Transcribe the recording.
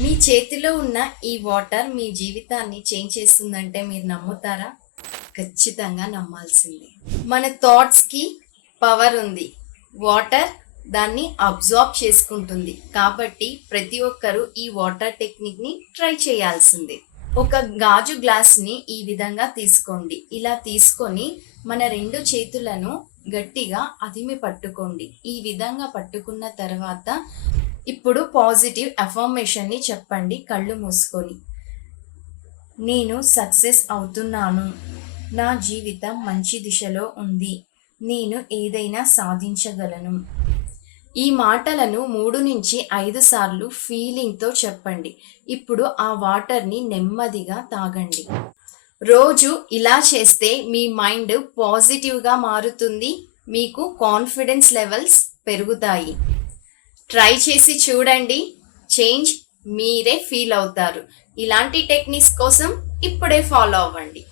మీ చేతిలో ఉన్న ఈ వాటర్ మీ జీవితాన్ని చేంజ్ చేస్తుందంటే మీరు నమ్ముతారా? ఖచ్చితంగా నమ్మాల్సిందే. మన థాట్స్కి పవర్ ఉంది. వాటర్ దాన్ని అబ్జార్బ్ చేసుకుంటుంది. కాబట్టి ప్రతి ఒక్కరూ ఈ వాటర్ టెక్నిక్ని ట్రై చేయాల్సిందే. ఒక గాజు గ్లాస్ని ఈ విధంగా తీసుకోండి. ఇలా తీసుకొని మన రెండు చేతులను గట్టిగా అదిమి పట్టుకోండి. ఈ విధంగా పట్టుకున్న తర్వాత ఇప్పుడు పాజిటివ్ అఫర్మేషన్ని చెప్పండి కళ్ళు మూసుకొని. నేను సక్సెస్ అవుతున్నాను. నా జీవితం మంచి దిశలో ఉంది. నేను ఏదైనా సాధించగలను. ఈ మాటలను 3 నుంచి 5 సార్లు ఫీలింగ్తో చెప్పండి. ఇప్పుడు ఆ వాటర్ని నెమ్మదిగా తాగండి. రోజు ఇలా చేస్తే మీ మైండ్ పాజిటివ్గా మారుతుంది. మీకు కాన్ఫిడెన్స్ లెవెల్స్ పెరుగుతాయి. ట్రై చేసి చూడండి. చేంజ్ మీరే ఫీల్ అవుతారు. ఇలాంటి టెక్నిక్స్ కోసం ఇప్పుడే ఫాలో అవ్వండి.